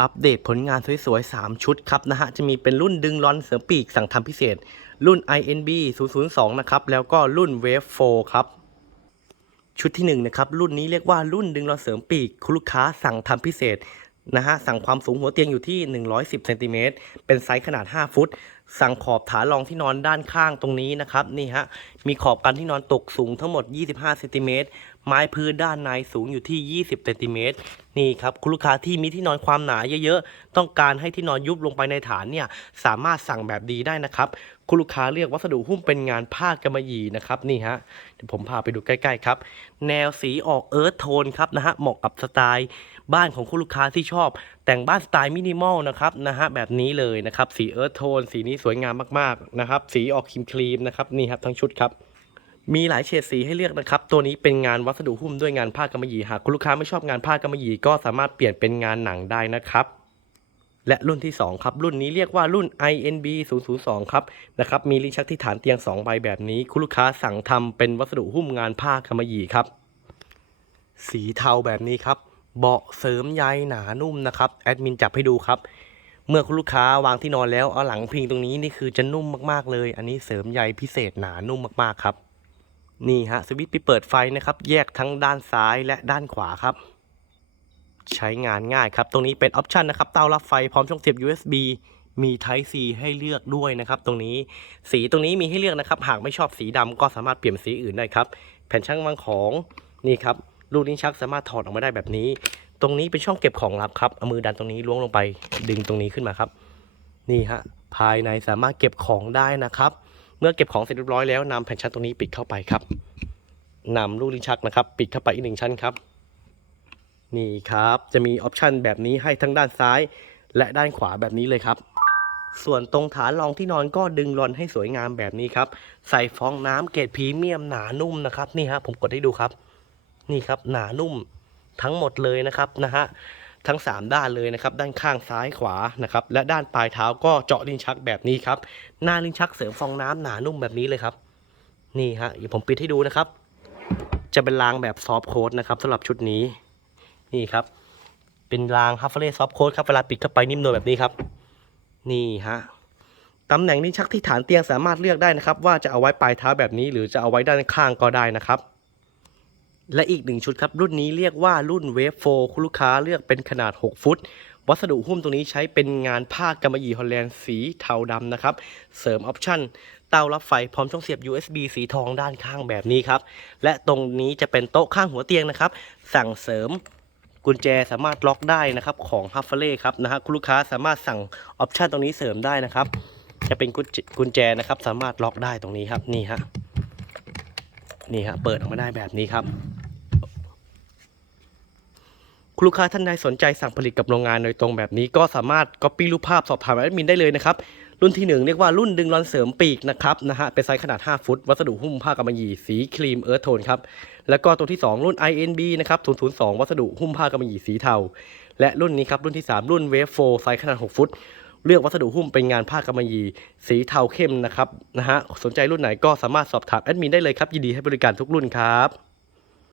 อัปเดตผลงานสวยๆ 3 ชุดครับนะฮะ จะมีเป็นรุ่นดึงร้อนเสริมปีกสั่งทำพิเศษ รุ่น INB 002 นะครับ แล้วก็รุ่น Wave 4 ครับ ชุดที่1นะครับ รุ่นนี้เรียกว่ารุ่นดึงร้อนเสริมปีก คุณลูกค้าสั่งทำพิเศษ นะฮะสั่งความสูงหัวเตียงอยู่ที่ 110เซนติเมตรเป็นไซส์ขนาด 5 ฟุต สั่งขอบฐานรองที่นอนด้านข้างตรงนี้นะครับนี่ฮะมีขอบกันที่นอนตกสูงทั้งหมด 25เซนติเมตรไม้พื้นด้านในสูงอยู่ที่ 20เซนติเมตรนี่ครับคุณลูกค้าที่มีที่นอนความหนาเยอะๆ ต้องการให้ที่นอนยุบลงไปในฐานเนี่ยสามารถสั่งแบบดีได้นะครับคุณลูกค้าเรียกวัสดุหุ้มเป็นงานผ้ากำมะหยี่นะครับนี่ฮะเดี๋ยวผมพาไปดูใกล้ๆครับ แนวสีออกเอิร์ธโทนครับนะฮะเหมาะกับสไตล์ บ้านของคุณลูกค้าที่ชอบ แต่งบ้านสไตล์มินิมอลนะครับนะฮะแบบนี้เลยนะครับสีเอิร์ธโทนสีนี้สวยงามมากๆนะครับสีออกครีมครีมนะครับนี่ครับทั้งชุดครับมีหลายเฉดสีให้เลือกนะครับ ตัวนี้เป็นงานวัสดุหุ้มด้วยงานผ้ากำมะหยี่หากคุณลูกค้าไม่ชอบงานผ้ากำมะหยี่ก็สามารถเปลี่ยนเป็นงานหนังได้นะครับ และรุ่นที่ 2 ครับ รุ่นนี้เรียกว่ารุ่น INB 002 ครับนะครับ มีลิ้นชักที่ฐานเตียง 2 ใบแบบนี้ คุณลูกค้าสั่งทำเป็นวัสดุหุ้มงานผ้ากำมะหยี่ครับ สีเทาแบบนี้ครับ เบาะเสริมใยหนานุ่มนะครับแอดมินจับให้ดูครับ เมื่อคุณลูกค้าวางที่นอนแล้วเอาหลังพิงตรงนี้นี่คือจะนุ่มมากๆเลย อันนี้เสริมใยพิเศษหนานุ่มมากๆครับ นี่ฮะสวิตช์ไปเปิดไฟนะครับ แยกทั้งด้านซ้ายและด้านขวาครับ ใช้งานง่ายครับ ตรงนี้เป็นออปชันนะครับเตารับไฟพร้อมช่องเสียบ USB มี Type C ให้เลือกด้วยนะครับ ตรงนี้สีตรงนี้มีให้เลือกนะครับ หากไม่ชอบสีดำก็สามารถเปลี่ยนสีอื่นได้ครับ แผ่นช่างวางของนี่ครับ ลูกลิ้นชักสามารถถอดออกมาได้แบบนี้ ตรงนี้เป็นช่องเก็บของลับครับเอามือดันตรงนี้ล้วงลงไปดึงตรงนี้ขึ้นมาครับ นี่ฮะภายในสามารถเก็บของได้นะครับ เมื่อเก็บของเสร็จเรียบร้อยแล้วนำแผ่นชั้นตรงนี้ปิดเข้าไปครับนำลูกลิ้นชักนะครับ ปิดเข้าไปอีกหนึ่งชั้นครับ นี่ครับ จะมีออปชันแบบนี้ให้ทั้งด้านซ้าย และด้านขวาแบบนี้เลยครับส่วนตรงฐานรองที่นอนก็ดึงรอนให้สวยงามแบบนี้ครับ ใส่ฟองน้ำเกรดพรีเมียมหนานุ่มนะครับ นี่ฮะผมกดให้ดูครับ นี่ครับหนานุ่มทั้งหมดเลยนะครับนะฮะทั้ง 3 ด้านเลยนะครับ ด้านข้างซ้ายขวานะครับ และด้านปลายเท้าก็เจาะลิ้นชักแบบนี้ครับ หน้าลิ้นชักเสริมฟองน้ำหนานุ่มแบบนี้เลยครับ นี่ฮะเดี๋ยวผมปิดให้ดูนะครับ จะเป็นรางแบบซอฟโค้ดนะครับสำหรับชุดนี้ นี่ครับ เป็นรางฮัฟเฟอร์ซอฟโค้ดครับเวลาปิดเข้าไปนิ่มนวลแบบนี้ครับ นี่ฮะตำแหน่งลิ้นชักที่ฐานเตียงสามารถเลือกได้นะครับ ว่าจะเอาไว้ปลายเท้าแบบนี้ หรือจะเอาไว้ด้านข้างก็ได้นะครับ และอีกหนึ่งชุดครับ รุ่นนี้เรียกว่ารุ่นเวฟโฟคุณลูกค้าเลือกเป็นขนาด 6 ฟุต วัสดุหุ้มตรงนี้ใช้เป็นงานผ้ากำมะหยี่ฮอลแลนด์สีเทาดำนะครับ เสริมออปชั่นเตารับไฟพร้อมช่องเสียบ USB สีทองด้านข้างแบบนี้ครับ และตรงนี้จะเป็นโต๊ะข้างหัวเตียงนะครับ สั่งเสริมกุญแจสามารถล็อกได้นะครับของฮัฟเฟเล่ครับนะฮะคุณลูกค้าสามารถสั่งออปชันตรงนี้เสริมได้นะครับ จะเป็นกุญแจกุญแจนะครับ สามารถล็อกได้ตรงนี้ครับนี่ฮะนี่ฮะเปิดออกมาได้แบบนี้ครับ คุณลูกค้าท่านใดสนใจสั่งผลิตกับโรงงานโดยตรงแบบนี้ ก็สามารถก๊อปปี้รูปภาพสอบถามแอดมินได้เลยนะครับรุ่นที่ 1 เรียกว่ารุ่นดึงรอนเสริมปีกนะครับนะฮะเป็นไซส์ขนาด 5 ฟุต วัสดุหุ้มผ้ากำมะหยี่สีครีมเอิร์ธโทนครับแล้วก็ตัวที่ 2 รุ่น INB นะครับ002 วัสดุหุ้มผ้ากำมะหยี่สีเทา และรุ่นนี้ครับรุ่นที่ 3 รุ่น Wave 4ไซส์ขนาด 6 ฟุต เลือกวัสดุหุ้มเป็นงานผ้ากำมะหยี่สีเทาเข้มนะครับนะฮะสนใจรุ่นไหนก็สามารถสอบถามแอดมินได้เลยครับยินดีให้บริการทุกรุ่นครับ